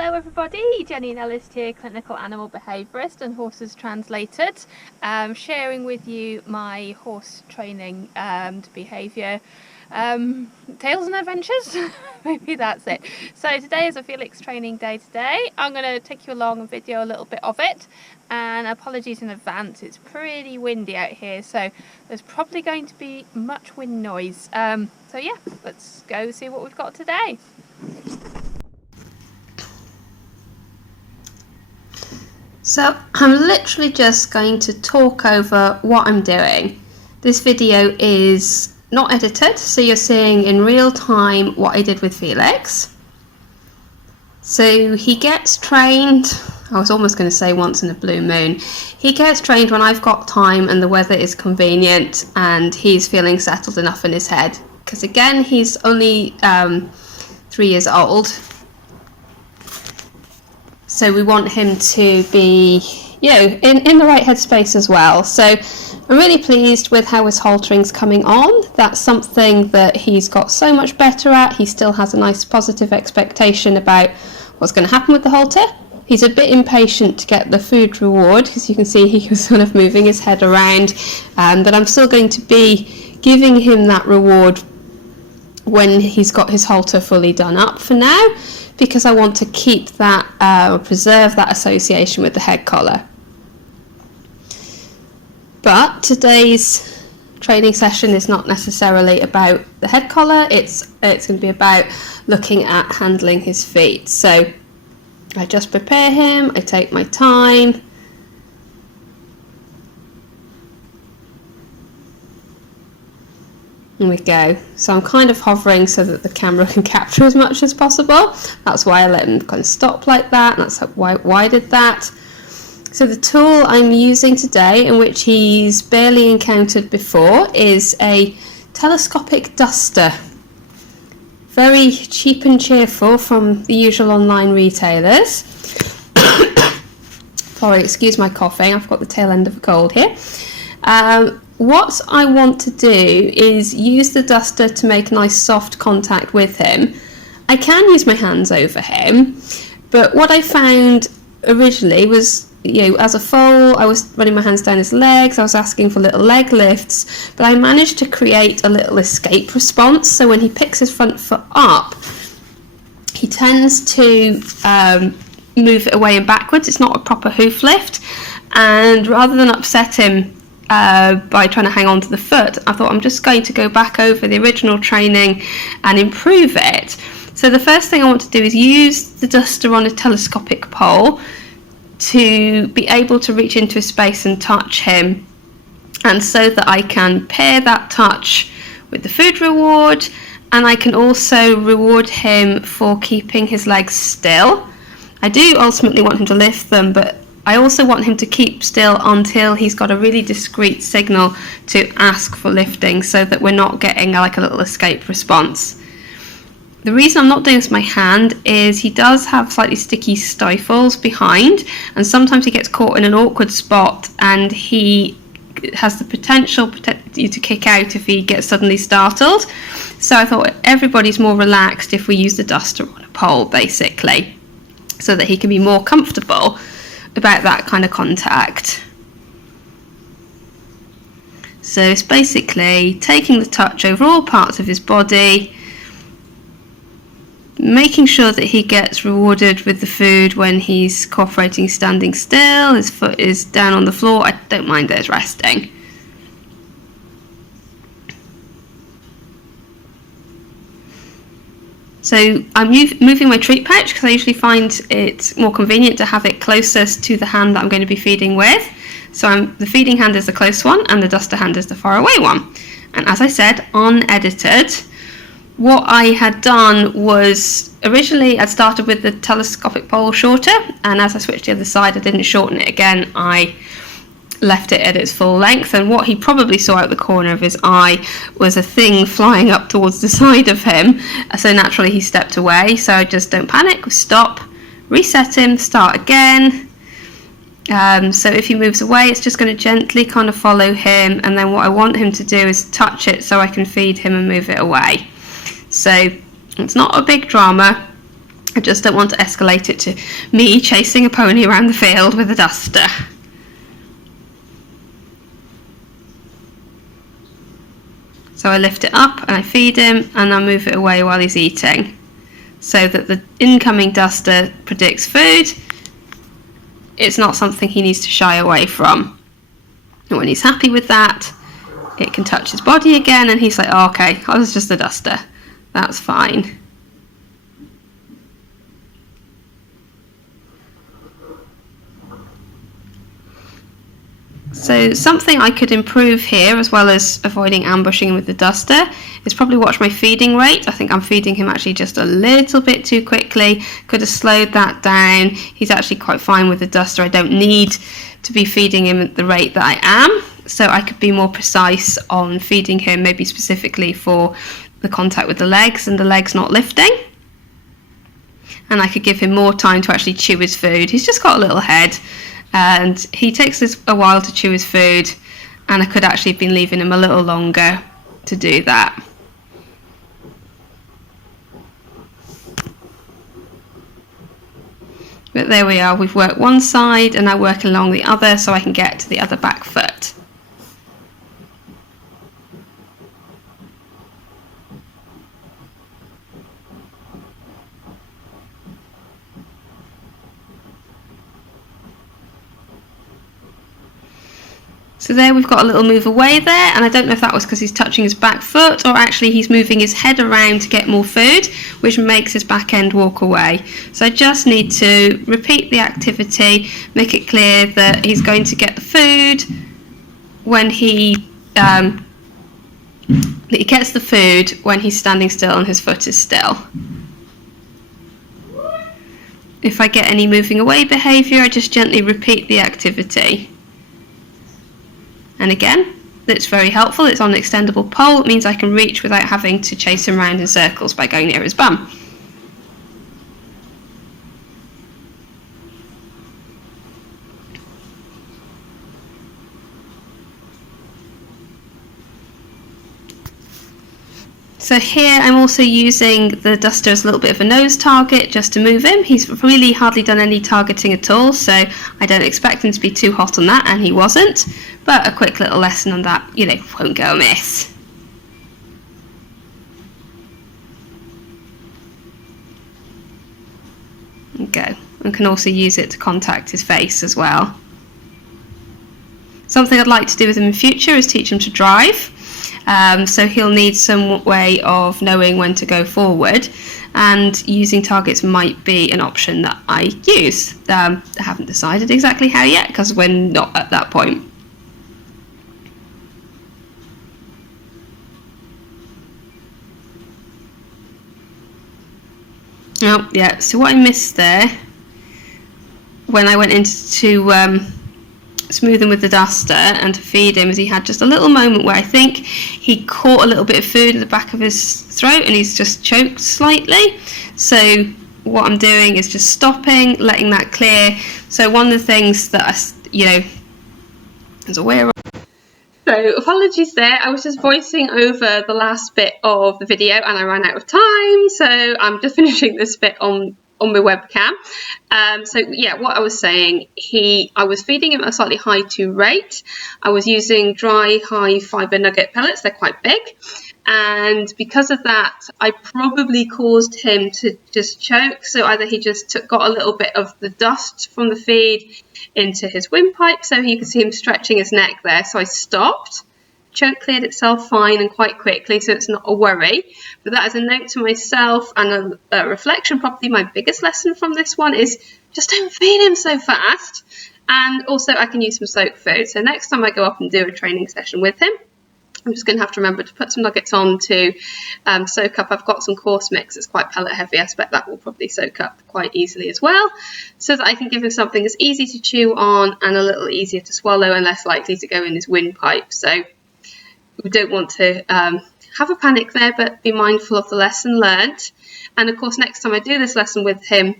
Hello everybody, Jenny Nellis here, clinical animal behaviourist and horses translated, sharing with you my horse training and behaviour tales and adventures. Maybe that's it. So today is a Felix training day today. I'm going to take you along and video a little bit of it, and apologies in advance, it's pretty windy out here, so there's probably going to be much wind noise. So yeah, let's go see what we've got today. So I'm literally just going to talk over what I'm doing. This video is not edited, so you're seeing in real time what I did with Felix. So he gets trained, I was almost going to say once in a blue moon. He gets trained when I've got time and the weather is convenient and he's feeling settled enough in his head. Because again, he's only 3 years old. So we want him to be, in the right headspace as well. So I'm really pleased with how his haltering's coming on. That's something that he's got so much better at. He still has a nice positive expectation about what's going to happen with the halter. He's a bit impatient to get the food reward, because you can see he was sort of moving his head around. But I'm still going to be giving him that reward when he's got his halter fully done up for now, because I want to keep that or preserve that association with the head collar. But today's training session is not necessarily about the head collar, it's going to be about looking at handling his feet. So I just prepare him, I take my time. And we go. So I'm kind of hovering so that the camera can capture as much as possible. That's why I let him kind of stop like that. That's why I did that. So the tool I'm using today, in which he's barely encountered before, is a telescopic duster. Very cheap and cheerful from the usual online retailers. Sorry, excuse my coughing. I've got the tail end of a cold here. What I want to do is use the duster to make nice soft contact with him. I can use my hands over him, but what I found originally was, as a foal, I was running my hands down his legs, I was asking for little leg lifts, but I managed to create a little escape response. So when he picks his front foot up, he tends to move it away and backwards. It's not a proper hoof lift, and rather than upset him by trying to hang on to the foot, I thought I'm just going to go back over the original training and improve it. So the first thing I want to do is use the duster on a telescopic pole to be able to reach into a space and touch him, and so that I can pair that touch with the food reward, and I can also reward him for keeping his legs still. I do ultimately want him to lift them, but I also want him to keep still until he's got a really discreet signal to ask for lifting, so that we're not getting like a little escape response. The reason I'm not doing this with my hand is he does have slightly sticky stifles behind, and sometimes he gets caught in an awkward spot and he has the potential to kick out if he gets suddenly startled. So I thought everybody's more relaxed if we use the duster on a pole, basically, so that he can be more comfortable about that kind of contact. So it's basically taking the touch over all parts of his body, making sure that he gets rewarded with the food when he's cooperating standing still, his foot is down on the floor, I don't mind those resting. So I'm moving my treat pouch because I usually find it more convenient to have it closest to the hand that I'm going to be feeding with. So the feeding hand is the close one and the duster hand is the far away one. And as I said, unedited. What I had done was, originally I'd started with the telescopic pole shorter, and as I switched to the other side I didn't shorten it again, I left it at its full length, and what he probably saw out the corner of his eye was a thing flying up towards the side of him, so naturally he stepped away. So I just don't panic, stop, reset him, start again. So if he moves away, it's just going to gently kind of follow him, and then what I want him to do is touch it so I can feed him and move it away. So it's not a big drama. I just don't want to escalate it to me chasing a pony around the field with a duster. So I lift it up and I feed him, and I move it away while he's eating, so that the incoming duster predicts food. It's not something he needs to shy away from. And when he's happy with that, it can touch his body again, and he's like, oh, okay, I was just a duster. That's fine. So something I could improve here, as well as avoiding ambushing him with the duster, is probably watch my feeding rate. I think I'm feeding him actually just a little bit too quickly. Could have slowed that down. He's actually quite fine with the duster. I don't need to be feeding him at the rate that I am. So I could be more precise on feeding him, maybe specifically for the contact with the legs and the legs not lifting. And I could give him more time to actually chew his food. He's just got a little head, and he takes a while to chew his food, and I could actually have been leaving him a little longer to do that. But there we are, we've worked one side and now working along the other so I can get to the other back foot. So there we've got a little move away there, and I don't know if that was because he's touching his back foot or actually he's moving his head around to get more food, which makes his back end walk away. So I just need to repeat the activity, make it clear that he's going to get the food when he gets the food when he's standing still and his foot is still. If I get any moving away behaviour, I just gently repeat the activity. And again, that's very helpful. It's on an extendable pole. It means I can reach without having to chase him around in circles by going near his bum. So here I'm also using the duster as a little bit of a nose target just to move him. He's really hardly done any targeting at all, so I don't expect him to be too hot on that, and he wasn't. But a quick little lesson on that, won't go amiss. There we go. And can also use it to contact his face as well. Something I'd like to do with him in future is teach him to drive. So he'll need some way of knowing when to go forward, and using targets might be an option that I use. I haven't decided exactly how yet because we're not at that point. Oh yeah, so what I missed there when I went into smooth him with the duster and to feed him, as he had just a little moment where I think he caught a little bit of food at the back of his throat and he's just choked slightly. So what I'm doing is just stopping, letting that clear. So one of the things that I was aware of. So apologies there, I was just voicing over the last bit of the video and I ran out of time, so I'm just finishing this bit on my webcam. So yeah, what I was saying, I was feeding him at a slightly high 2 rate. I was using dry high fibre nugget pellets, they're quite big, and because of that I probably caused him to just choke. So either he just got a little bit of the dust from the feed into his windpipe, so you can see him stretching his neck there, so I stopped. Choke cleared itself fine and quite quickly, so it's not a worry. But that is a note to myself and a reflection. Probably my biggest lesson from this one is just don't feed him so fast. And also I can use some soaked food. So next time I go up and do a training session with him, I'm just going to have to remember to put some nuggets on to soak up. I've got some coarse mix that's quite pellet heavy. I expect that will probably soak up quite easily as well, so that I can give him something that's easy to chew on and a little easier to swallow and less likely to go in his windpipe. So we don't want to have a panic there, but be mindful of the lesson learnt. And of course, next time I do this lesson with him,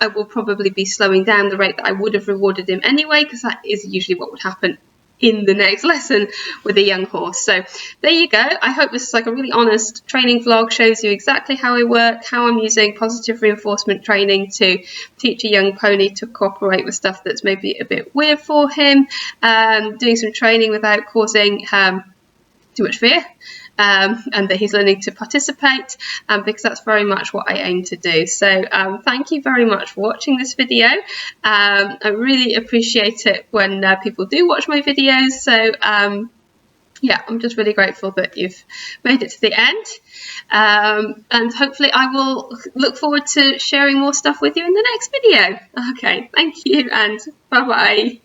I will probably be slowing down the rate that I would have rewarded him anyway, because that is usually what would happen in the next lesson with a young horse. So there you go. I hope this is like a really honest training vlog, shows you exactly how I work, how I'm using positive reinforcement training to teach a young pony to cooperate with stuff that's maybe a bit weird for him, doing some training without causing too much fear, and that he's learning to participate, because that's very much what I aim to do. So thank you very much for watching this video. I really appreciate it when people do watch my videos. So yeah, I'm just really grateful that you've made it to the end, and hopefully I will look forward to sharing more stuff with you in the next video. Okay, thank you, and bye bye.